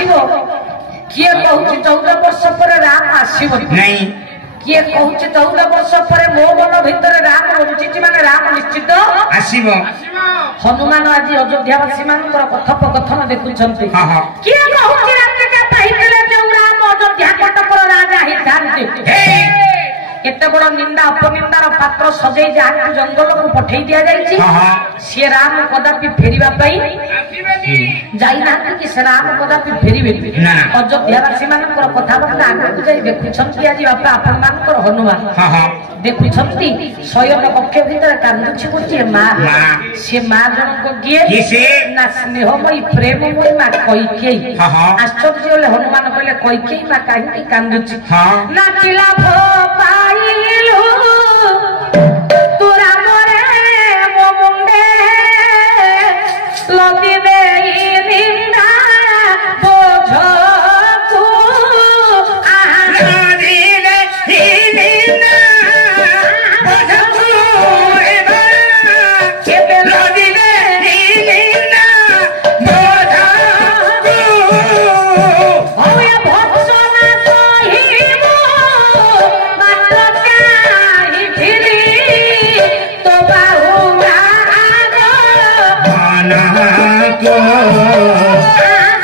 आसीबो किए कहूची 14 वर्ष पर राम आसीबो नहीं किए कहूची 14 वर्ष पर मो मन भीतर राम बंचिची माने राम निश्चित आसीबो हनुमान आज अयोध्यावासी मानकर कथोपकथन देखुछंती हां हां किए कहूची राम का पाइले जो राम अयोध्या कटकर राजा ही जानते केते बड़ निंदा अपनिंदार पात्र सजै जाक जंगल को पठै दिया जाईची से राम कदापि फेरिबा पई जाई ना कि से राम कदापि फेरिबे ना अयोध्यावासी मानकर कथाबार्ता आगु जाई देखुछंती आज बापा आपन मानकर हनुमान हां हां देखुछंती शयन कक्ष भीतर कांदुछि गोटे मां से मां जन को गिए किसे ना स्नेहमयी प्रेममयी मां कैकेयी आश्चर्य होले हनुमान कहले कैकेयी मां काहे कांदुछि ना किला भो पाइलु तोरा मोरे मो मुंडे लदी देई निंदा बोझ तू लदी देई निंदा बोझ तू केबे लदी देई निंदा बोझ तू होया भक्षना सहिबो मात्र काहि फिरी तो बाहुरा आगो माना को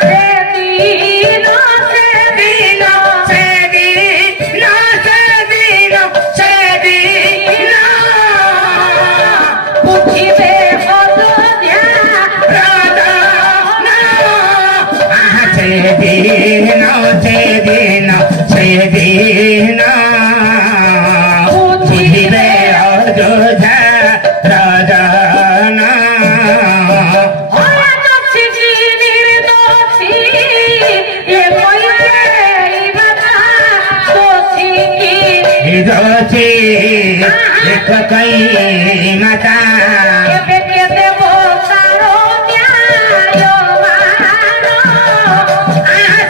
से दिन से दिन से दिन से दिन से दिन पुछिबे अयोध्या राधा से दिन से दिन से दिन बुझिबे अयोध्या राधा होया दोषी जी निर्दोषी ये कोई बाबा दोषी की दोषी एक कई माता एबे के देवो सारो न्याय मारो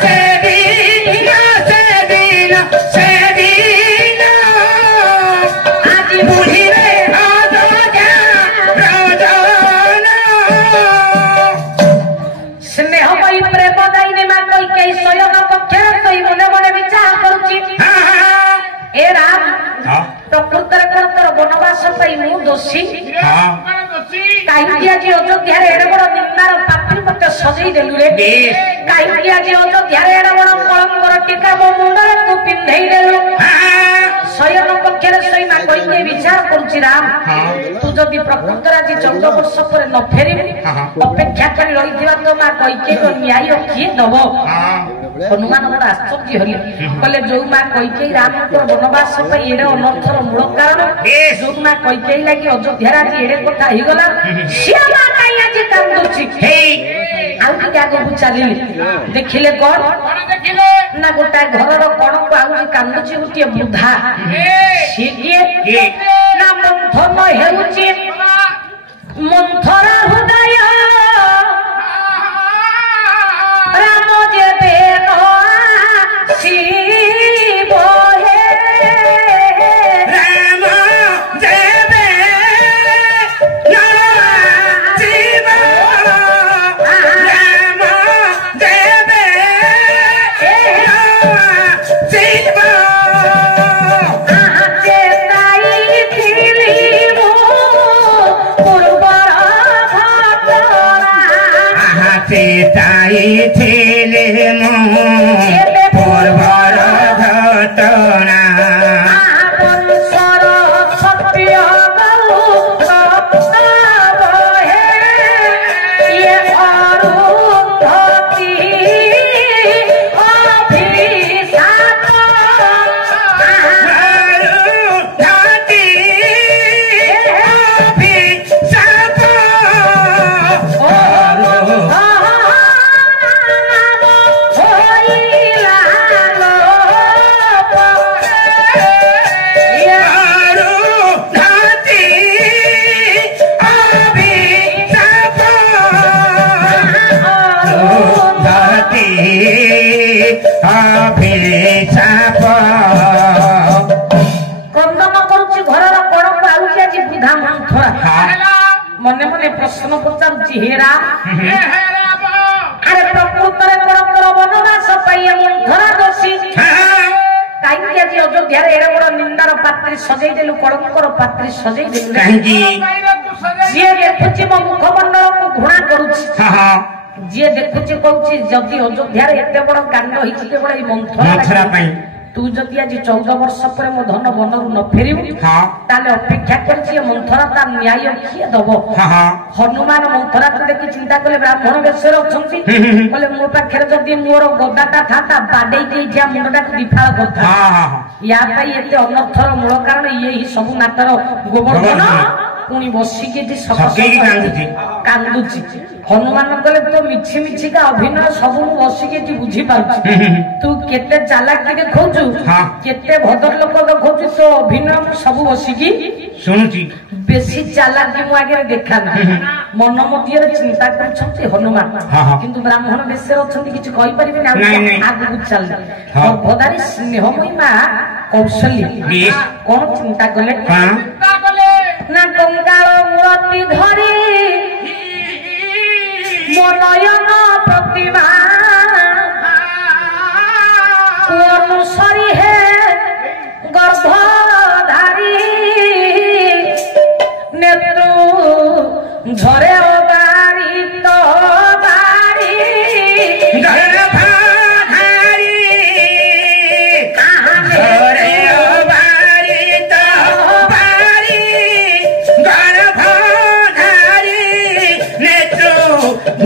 से दिन से दिन से दिन आज बुझिबे अयोध्या राधा स्नेहमयी प्रेम दायिनी मां कोई कई शयन कक्षरे कोई मने मने विचार करूची ए राम प्रकृतर कर वनवास पाई मु दोषी काहे आज अयोध्या रे एडे बड़ निंदार पापी मते सजई देलु रे काहे आज अयोध्या रे एडे बड़ कलंकर टीका मो मुंडरे तू पिंधई देलु शयन कक्षरे सोई मां कोई कई विचार करूची राम तू जदि प्रकृतर आज 14 वर्ष पर न फेरि अपेक्षा कर रहिथिबा तो मां कोई के न्याय किए दबो हनुमान बड़ आश्चर्य हले कहले जो मां कोई के राम को वनवास पाई एडे अनर्थर मूल कारण जो मां कोई के लागि अयोध्या रे आज एडे कथा हि गला से मां काई आज कांदुछि हे आउ के आगो चलिले देखिले कोन देखिले ना गोटा घरर कोन को आउ कांदुछि गुटिए बुधा से किए ना मंथन हेउछि मंथरा हृदय राम जे देव शिव हे राम देवे शिव राम देवे शिव चेताई थिली मो पूर्वर घटना सीताई थिले मो पूर्वर घटना वंशर सत्य बहु रक्तव हे ये अरुंधति अभिशाप अरुंधति अभिशाप मने प्रश्न पचार हे राम अरे प्रकृत वन ଇଏ ମନ୍ଥରା ଦୋଷୀ କାହିଁକି ଆଜି ଅଯୋଧ୍ୟାରେ ଏଡେ ବଡ ନିନ୍ଦାର ପାତ୍ରୀ ସଜେଇ ଦେଲୁ କଳଙ୍କର ପାତ୍ରୀ ସଜେଇ ଦେଲୁ କାହିଁକି ଯିଏ ଦେଖୁଛି ମୋ ମୁଖମଣ୍ଡଳକୁ ଘୃଣା କରୁଛି ଯିଏ ଦେଖୁଛି କହୁଛି ଯଦି ଅଯୋଧ୍ୟାରେ ଏତେ ବଡ କାଣ୍ଡ ହେଇଛି କେବଳ ଏଇ ମନ୍ଥରା ପାଇଁ ତୁ ଯଦି ଆଜି 14 ବର୍ଷ ପରେ ମୋ ଧନ ବନରୁ ନ ଫେରିବୁ ତାହେଲେ ଅପେକ୍ଷା କରିଛି ମନ୍ଥରା ତାର ନ୍ୟାୟ କିଏ ଦବ ହନୁମାନ ମନ୍ଥରାକୁ ଦେଖି ଚିନ୍ତା କଲେ ବ୍ରାହ୍ମଣ ବେଶରେ ଅଛନ୍ତି କହିଲେ ମୋ ପାଖରେ ଯଦି ମୋର ଗଦାଟା ଥାନ୍ତା ବାଡେଇ ଦେଇଛି ମୁଣ୍ଡଟାକୁ ବିଫାଳ କରିଥା ୟା ପାଇଁ ଏତେ ଅନର୍ଥର ମୂଳ କାରଣ ଇଏ ହିଁ ସବୁ ନାଟର ଗୋବର୍ଦ୍ଧନ ପୁଣି ବସିକି ଏଠି କାନ୍ଦୁଛି ହନୁମାନ କହିଲେ ତୋ ମିଛି ମିଛିକା ଅଭିନୟ ସବୁ ମୁଁ ବସିକି ଏଠି ବୁଝିପାରୁଛି ତୁ କେତେ ଚାଲାକି ଦେଖଉଛୁ କେତେ ଭଦ୍ର ଲୋକ ଦେଖଉଛୁ ତୋ ଅଭିନୟ ମୁଁ ସବୁ ବସିକି ଶୁଣୁଛି ବେଶୀ ଚାଲାକି ମୋ ଆଗରେ ଦେଖା ନା ମନ ମଧ୍ୟରେ ଚିନ୍ତା କରୁଛନ୍ତି ହନୁମାନ କିନ୍ତୁ ବ୍ରାହ୍ମଣ ବେଶରେ ଅଛନ୍ତି କିଛି କହିପାରିବେନି ଆଗକୁ ଚାଲିଲେ ଗର୍ଭଧାରୀ ସ୍ନେହମୟୀ ମା କୌଶଲ୍ୟା କଣ ଚିନ୍ତା କଲେ ନା କଙ୍କାଳ ମୂରତି ଧରି ମୋ ନୟନ ପ୍ରତିମା ଅନୁସରି ହେ ଗର୍ଭଧାରୀ ନେତୃ ଝରେ ବାରି ତ ବାରି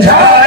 ঝড়